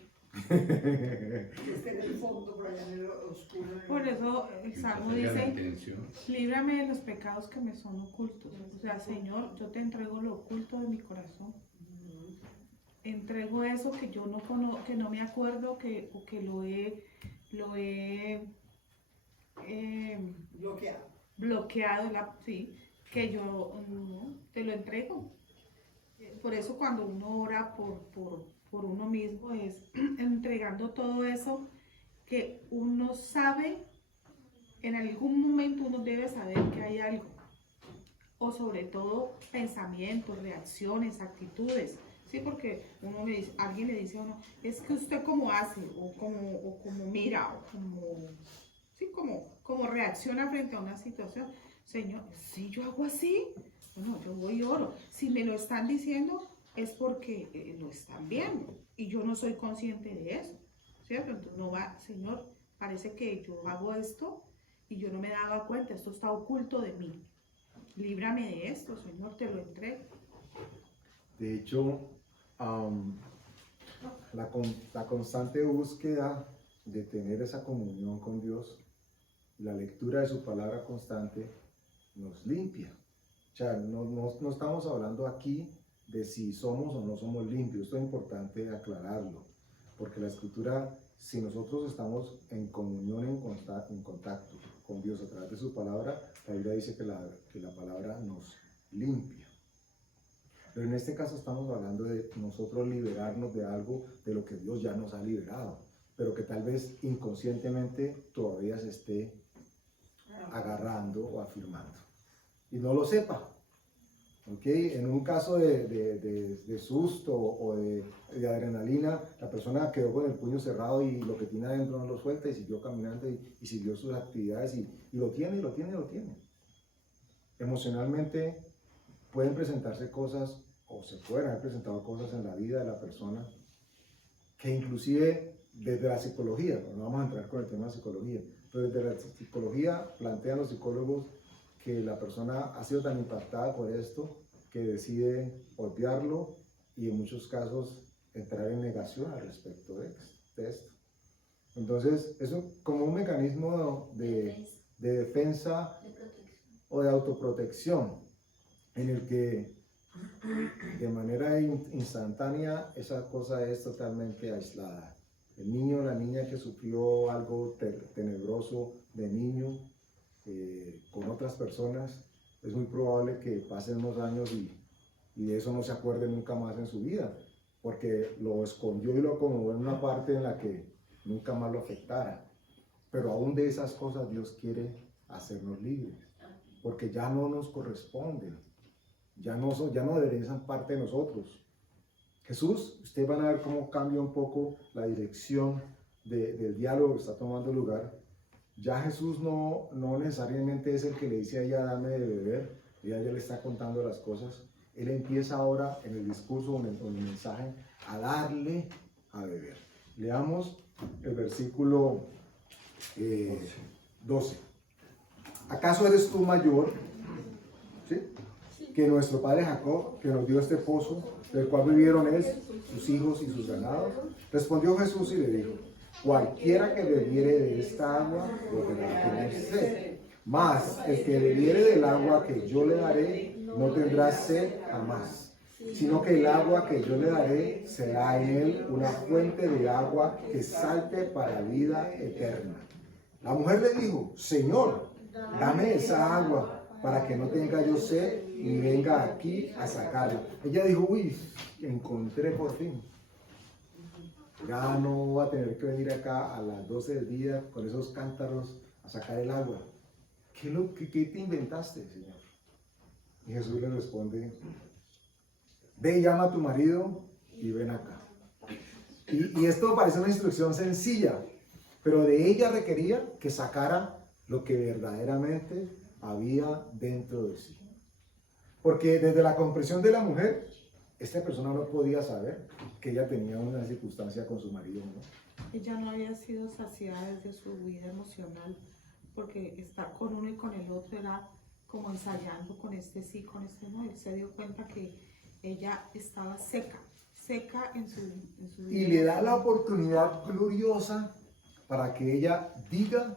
que esté en el fondo, por allá en el oscuro. Por eso el Salmo dice, líbrame de los pecados que me son ocultos. O sea, Señor, yo te entrego lo oculto de mi corazón. Entrego eso que yo no conozco, que no me acuerdo, o que lo he bloqueado, sí, que yo no, te lo entrego. Por eso cuando uno ora por uno mismo es entregando todo eso que uno sabe, en algún momento uno debe saber que hay algo, o sobre todo pensamientos, reacciones, actitudes, sí, porque alguien le dice a uno, es que usted cómo hace, o como mira, o como reacciona frente a una situación. Señor, si yo hago así, bueno, yo voy y oro. Si me lo están diciendo, es porque lo están viendo y yo no soy consciente de eso, ¿cierto? Entonces no va, Señor, parece que yo hago esto y yo no me daba cuenta, esto está oculto de mí. Líbrame de esto, Señor, te lo entrego. De hecho, la constante búsqueda de tener esa comunión con Dios, la lectura de su palabra constante, nos limpia. O sea, no estamos hablando aquí de si somos o no somos limpios. Esto es importante aclararlo, porque la Escritura, si nosotros estamos en comunión, en contacto con Dios a través de su palabra, la Biblia dice que la palabra nos limpia. Pero en este caso estamos hablando de nosotros liberarnos de algo de lo que Dios ya nos ha liberado, pero que tal vez inconscientemente todavía se esté agarrando o afirmando y no lo sepa. ¿Okay? En un caso de susto o de adrenalina, la persona quedó con el puño cerrado y lo que tiene adentro no lo suelta y siguió caminando y siguió sus actividades y lo tiene. Emocionalmente pueden presentarse cosas, o se pueden haber presentado cosas en la vida de la persona que inclusive desde la psicología, no vamos a entrar con el tema de psicología, pero desde la psicología plantean los psicólogos que la persona ha sido tan impactada por esto que decide obviarlo y en muchos casos entrar en negación al respecto de esto. Entonces, eso como un mecanismo de defensa o de autoprotección en el que de manera instantánea esa cosa es totalmente aislada. El niño o la niña que sufrió algo tenebroso de niño con otras personas, es muy probable que pasen unos años y de eso no se acuerde nunca más en su vida, porque lo escondió y lo acomodó en una parte en la que nunca más lo afectara. Pero aún de esas cosas Dios quiere hacernos libres, porque ya no nos corresponden, ya no deberían ser parte de nosotros. Jesús, ustedes van a ver cómo cambia un poco la dirección del diálogo que está tomando lugar. Ya Jesús no necesariamente es el que le dice a ella, dame de beber, ella ya le está contando las cosas. Él empieza ahora en el discurso, en el mensaje, a darle a beber. Leamos el versículo 12. ¿Acaso eres tú mayor, ¿sí?, que nuestro padre Jacob, que nos dio este pozo, del cual bebieron él, sus hijos y sus ganados? Respondió Jesús y le dijo, cualquiera que bebiere de esta agua volverá a tener sed, mas el que bebiere del agua que yo le daré no tendrá sed jamás, sino que el agua que yo le daré será en él una fuente de agua que salte para vida eterna. La mujer le dijo, Señor, dame esa agua para que no tenga yo sed y venga aquí a sacarla. Ella dijo, uy, encontré por fin. Ya no voy a tener que venir acá a las 12 del día con esos cántaros a sacar el agua. ¿Qué te inventaste, Señor? Y Jesús le responde, ve y llama a tu marido y ven acá. Y esto parece una instrucción sencilla, pero de ella requería que sacara lo que verdaderamente había dentro de sí. Porque desde la comprensión de la mujer, esta persona no podía saber que ella tenía una circunstancia con su marido, ¿no? Ella no había sido saciada desde su vida emocional, porque estar con uno y con el otro era como ensayando con este sí, con este no. Él se dio cuenta que ella estaba seca en su vida. Y le da la oportunidad gloriosa para que ella diga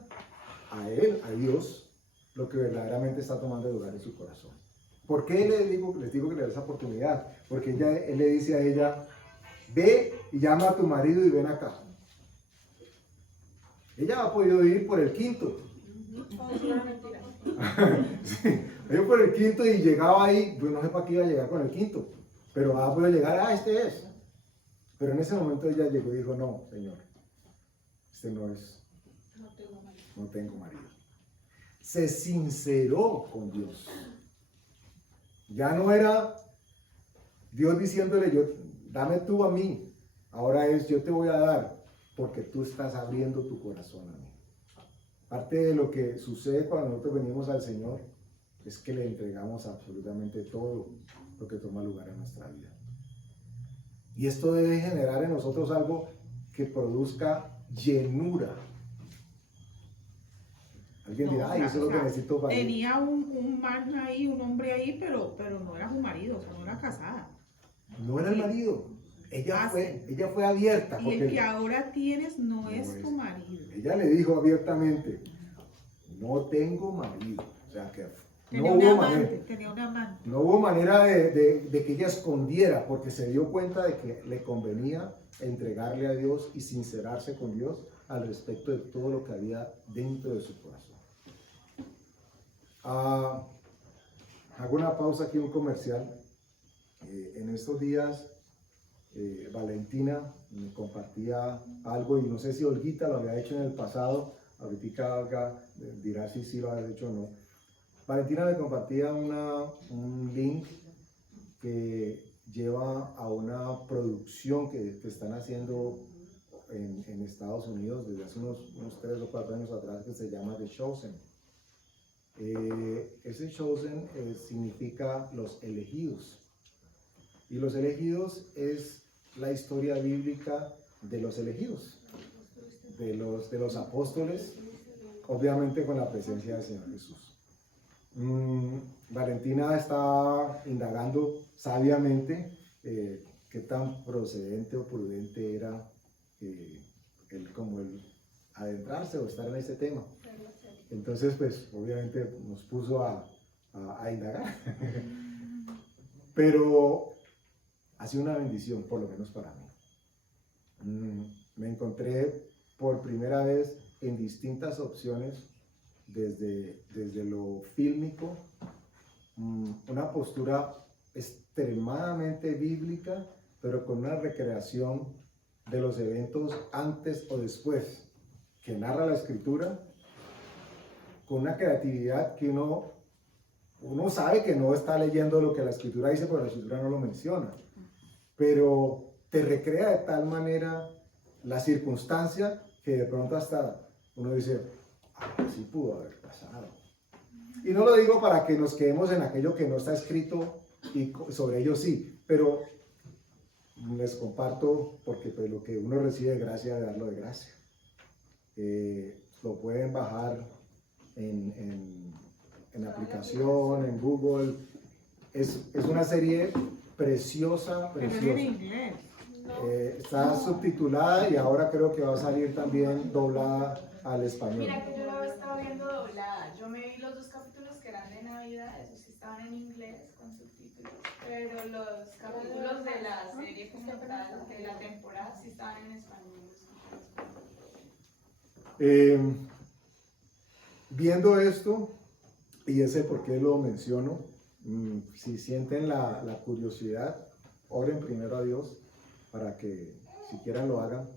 a él, a Dios, lo que verdaderamente está tomando lugar en su corazón. ¿Por qué les digo que le da esa oportunidad? Porque él le dice a ella, ve y llama a tu marido y ven acá. Ella ha podido ir por el quinto. Sí, ella por el quinto y llegaba ahí, yo no sé para qué iba a llegar con el quinto, pero ha podido llegar, este es. Pero en ese momento ella llegó y dijo, no, Señor, este no es, no tengo marido. Se sinceró con Dios. Ya no era Dios diciéndole, dame tú a mí. Ahora es, yo te voy a dar, porque tú estás abriendo tu corazón a mí. Parte de lo que sucede cuando nosotros venimos al Señor es que le entregamos absolutamente todo lo que toma lugar en nuestra vida. Y esto debe generar en nosotros algo que produzca llenura. Alguien dirá, ay, eso es lo que necesito para ir. Tenía un man ahí, un hombre ahí, pero no era su marido, o sea, no era casada. No era el marido. Ella fue abierta. Y el que ahora tienes no es tu marido. Ella le dijo abiertamente, no tengo marido. O sea que Tenía no un hubo amante, manera. tenía un amante. No hubo manera de que ella escondiera, porque se dio cuenta de que le convenía entregarle a Dios y sincerarse con Dios al respecto de todo lo que había dentro de su corazón. Hago una pausa aquí, un comercial. En estos días, Valentina me compartía algo, y no sé si Olguita lo había hecho en el pasado, ahorita Olga dirá si sí lo había hecho o no. Valentina me compartía un link que lleva a una producción que están haciendo en Estados Unidos desde hace unos 3 o 4 años atrás, que se llama The Chosen. Ese Chosen significa los elegidos. Y los elegidos es la historia bíblica de los elegidos, de los apóstoles, obviamente con la presencia del Señor Jesús. Valentina está indagando sabiamente qué tan procedente o prudente era el adentrarse o estar en este tema. Entonces, pues, obviamente nos puso a indagar. Pero ha sido una bendición, por lo menos para mí. Me encontré por primera vez en distintas opciones, desde lo fílmico, una postura extremadamente bíblica, pero con una recreación de los eventos antes o después que narra la Escritura, con una creatividad que uno sabe que no está leyendo lo que la Escritura dice, porque la Escritura no lo menciona, pero te recrea de tal manera la circunstancia que de pronto hasta uno dice, así pudo haber pasado. Y no lo digo para que nos quedemos en aquello que no está escrito y sobre ello sí, pero les comparto porque pues lo que uno recibe de gracia, de darlo de gracia. Lo pueden bajar en aplicación, en Google. Es una serie preciosa, preciosa. Pero en inglés. Está subtitulada y ahora creo que va a salir también doblada al español. Mira que yo la estaba viendo doblada. Yo me vi los 2 capítulos que eran de Navidad, esos sí estaban en inglés con subtítulos, pero los capítulos de la serie como tal, de la temporada, sí estaban en español. Viendo esto, y ese por qué lo menciono, si sienten la curiosidad, oren primero a Dios para que si quieran lo hagan,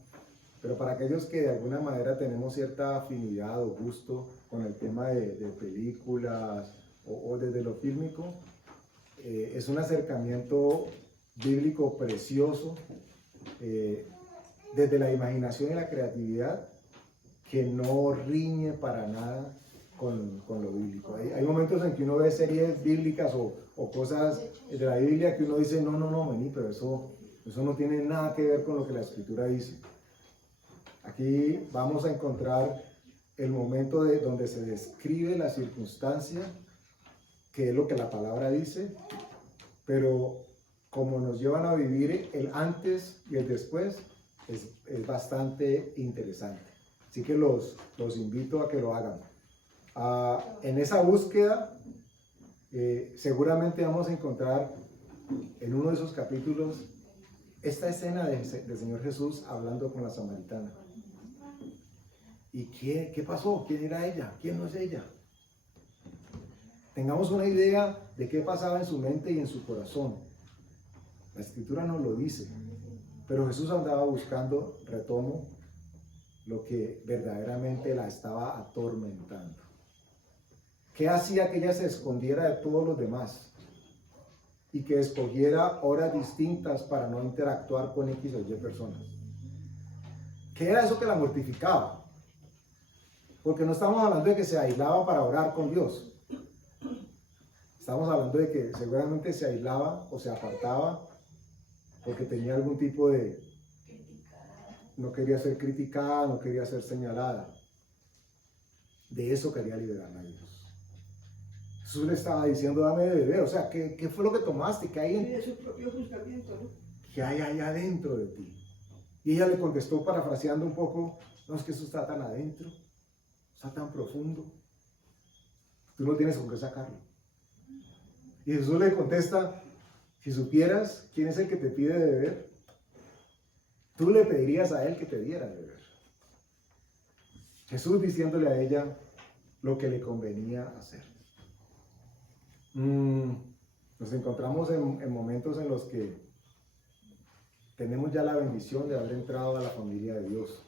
pero para aquellos que de alguna manera tenemos cierta afinidad o gusto con el tema de películas o desde lo fílmico, es un acercamiento bíblico precioso, desde la imaginación y la creatividad, que no riñe para nada con lo bíblico. Hay momentos en que uno ve series bíblicas o cosas de la Biblia que uno dice, no, vení, pero eso no tiene nada que ver con lo que la Escritura dice. Aquí vamos a encontrar el momento donde se describe la circunstancia, que es lo que la palabra dice, pero como nos llevan a vivir el antes y el después, es bastante interesante. Así que los invito a que lo hagan. En esa búsqueda, seguramente vamos a encontrar en uno de esos capítulos esta escena del Señor Jesús hablando con la samaritana. ¿Y qué pasó? ¿Quién era ella? ¿Quién no es ella? Tengamos una idea de qué pasaba en su mente y en su corazón. La Escritura nos lo dice, pero Jesús andaba buscando, retomo, lo que verdaderamente la estaba atormentando. ¿Qué hacía que ella se escondiera de todos los demás y que escogiera horas distintas para no interactuar con X o Y personas? ¿Qué era eso que la mortificaba? Porque no estamos hablando de que se aislaba para orar con Dios. Estamos hablando de que seguramente se aislaba o se apartaba porque tenía algún tipo de... No quería ser criticada, no quería ser señalada. De eso quería liberarla a Dios. Jesús le estaba diciendo, dame de beber. O sea, ¿qué fue lo que tomaste? ¿Qué hay Tiene su propio juzgamiento, ¿no? ¿Qué hay allá adentro de ti? Y ella le contestó parafraseando un poco, no, es que eso está tan adentro, está tan profundo, tú no tienes con qué sacarlo. Y Jesús le contesta, si supieras quién es el que te pide de beber, tú le pedirías a él que te diera de beber. Jesús diciéndole a ella lo que le convenía hacer. Nos encontramos en momentos en los que tenemos ya la bendición de haber entrado a la familia de Dios.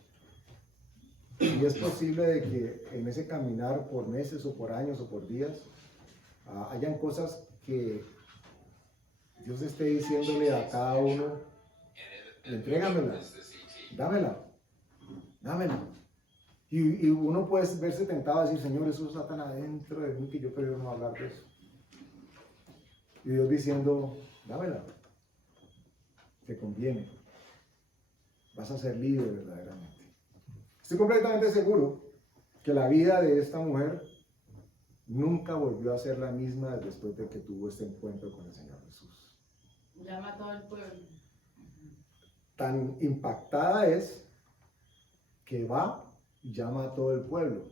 Y es posible de que en ese caminar por meses o por años o por días hayan cosas que Dios esté diciéndole a cada uno, entrégamela, dámela. Y uno puede verse tentado a decir, Señor, eso está tan adentro de mí que yo prefiero no hablar de eso. Y Dios diciendo, dámela, te conviene, vas a ser libre verdaderamente. Estoy completamente seguro que la vida de esta mujer nunca volvió a ser la misma después de que tuvo este encuentro con el Señor Jesús. Llama a todo el pueblo. Tan impactada es que va y llama a todo el pueblo.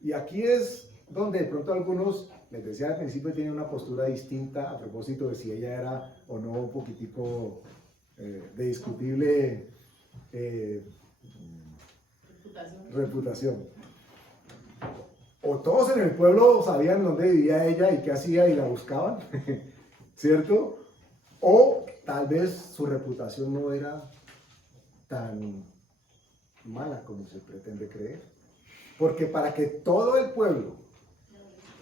Y aquí es donde de pronto algunos, les decía al principio, tienen una postura distinta a propósito de si ella era o no un poquitico de discutible reputación. O todos en el pueblo sabían dónde vivía ella y qué hacía y la buscaban, ¿cierto? O tal vez su reputación no era tan mala como se pretende creer. Porque para que todo el pueblo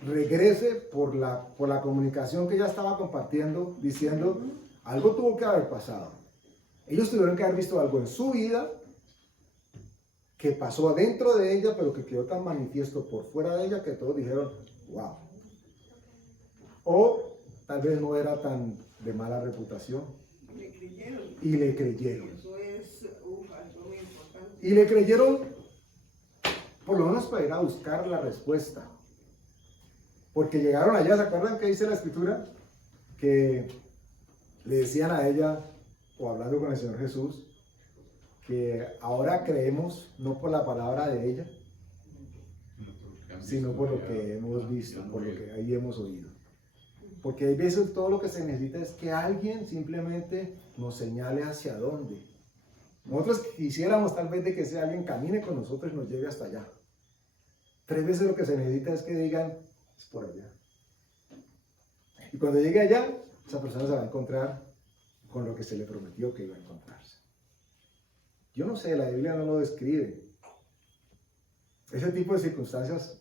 regrese por la comunicación que ella estaba compartiendo, diciendo, algo tuvo que haber pasado. Ellos tuvieron que haber visto algo en su vida que pasó dentro de ella, pero que quedó tan manifiesto por fuera de ella que todos dijeron, wow. O tal vez no era tan de mala reputación. Le creyeron. Y le creyeron. Eso es algo muy importante. Y le creyeron, por lo menos para ir a buscar la respuesta. Porque llegaron allá, ¿se acuerdan que dice la Escritura? Que le decían a ella, o hablando con el Señor Jesús, que ahora creemos no por la palabra de ella, sino por lo que hemos visto, por lo que ahí hemos oído. Porque hay veces todo lo que se necesita es que alguien simplemente nos señale hacia dónde. Nosotros quisiéramos tal vez de que ese alguien camine con nosotros y nos lleve hasta allá. 3 veces lo que se necesita es que digan, es por allá. Y cuando llegue allá, esa persona se va a encontrar con lo que se le prometió que iba a encontrarse. Yo no sé, la Biblia no lo describe. Ese tipo de circunstancias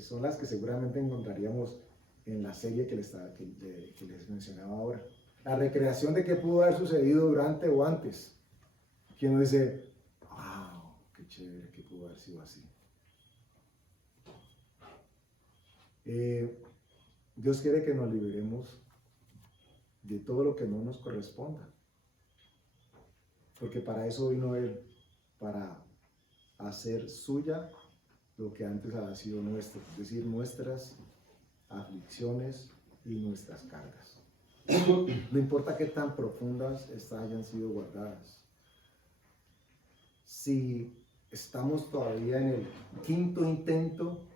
son las que seguramente encontraríamos en la serie que les mencionaba ahora. La recreación de qué pudo haber sucedido durante o antes. Que uno dice, wow, qué chévere que pudo haber sido así. Dios quiere que nos liberemos de todo lo que no nos corresponda. Porque para eso vino Él, para hacer suya lo que antes había sido nuestro, es decir, nuestras aflicciones y nuestras cargas. No importa qué tan profundas estas hayan sido guardadas. Si estamos todavía en el quinto intento,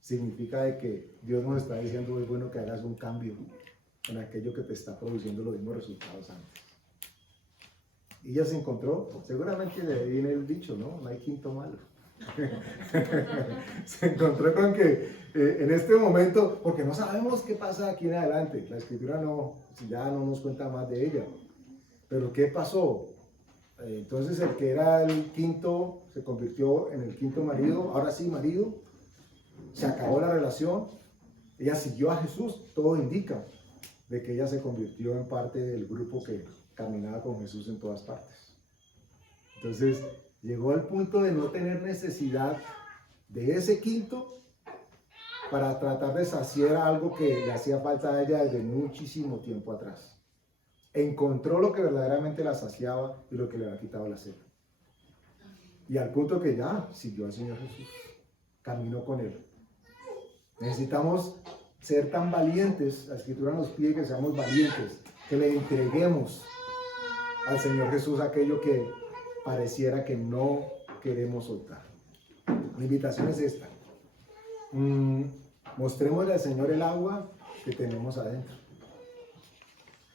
significa de que Dios nos está diciendo es bueno que hagas un cambio en aquello que te está produciendo los mismos resultados antes. Y ella se encontró, seguramente de ahí viene el dicho, ¿no? No hay quinto malo. Se encontró con que en este momento, porque no sabemos qué pasa aquí en adelante, la escritura ya no nos cuenta más de ella, pero ¿qué pasó? Entonces el que era el quinto se convirtió en el quinto marido, ahora sí marido, se acabó la relación, ella siguió a Jesús, todo indica de que ella se convirtió en parte del grupo que caminaba con Jesús en todas partes. Entonces llegó al punto de no tener necesidad de ese quinto para tratar de saciar algo que le hacía falta a ella desde muchísimo tiempo atrás. Encontró lo que verdaderamente la saciaba y lo que le había quitado la sed. Y al punto que ya siguió al Señor Jesús, caminó con Él. Necesitamos ser tan valientes, la Escritura nos pide que seamos valientes, que le entreguemos al Señor Jesús aquello que pareciera que no queremos soltar. La invitación es esta. Mostrémosle al Señor el agua que tenemos adentro.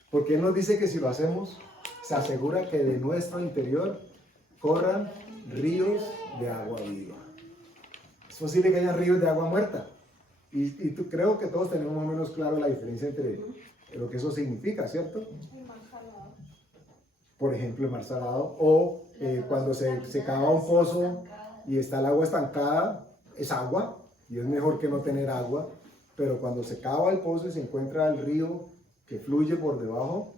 Porque Él nos dice que si lo hacemos, se asegura que de nuestro interior corran ríos de agua viva. Es posible que haya ríos de agua muerta. Y creo que todos tenemos más o menos claro la diferencia entre lo que eso significa, ¿cierto? Por ejemplo, el mar salado, o cuando se cava un pozo y está el agua estancada, es agua, y es mejor que no tener agua, pero cuando se cava el pozo y se encuentra el río que fluye por debajo,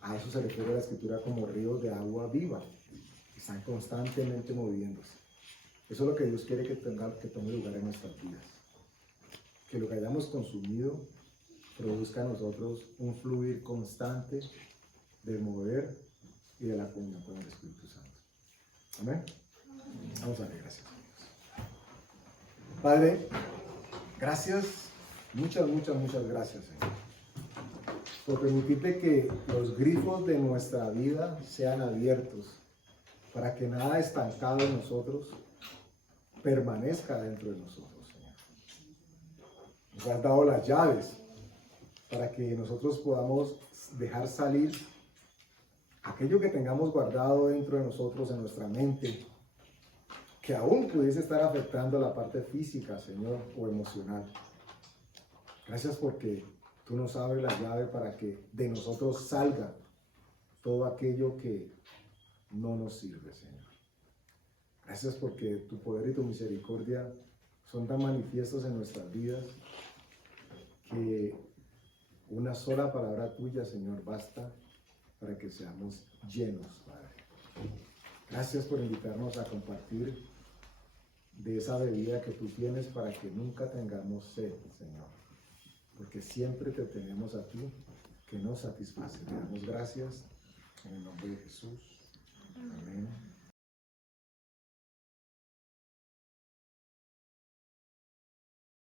a eso se refiere la Escritura como ríos de agua viva, que están constantemente moviéndose. Eso es lo que Dios quiere que tome lugar en nuestras vidas. Que lo que hayamos consumido produzca en nosotros un fluir constante del mover y de la comunión con el Espíritu Santo. Amén. Vamos a darle gracias a Dios. Padre, gracias, muchas gracias, Señor, por permitirte que los grifos de nuestra vida sean abiertos para que nada estancado en nosotros permanezca dentro de nosotros, Señor. Nos has dado las llaves para que nosotros podamos dejar salir aquello que tengamos guardado dentro de nosotros, en nuestra mente, que aún pudiese estar afectando la parte física, Señor, o emocional. Gracias porque tú nos abres la llave para que de nosotros salga todo aquello que no nos sirve, Señor. Gracias porque tu poder y tu misericordia son tan manifiestos en nuestras vidas que una sola palabra tuya, Señor, basta para que seamos llenos, Padre. Gracias por invitarnos a compartir de esa bebida que tú tienes para que nunca tengamos sed, Señor. Porque siempre te tenemos a ti que nos satisface. Te damos gracias en el nombre de Jesús. Amén.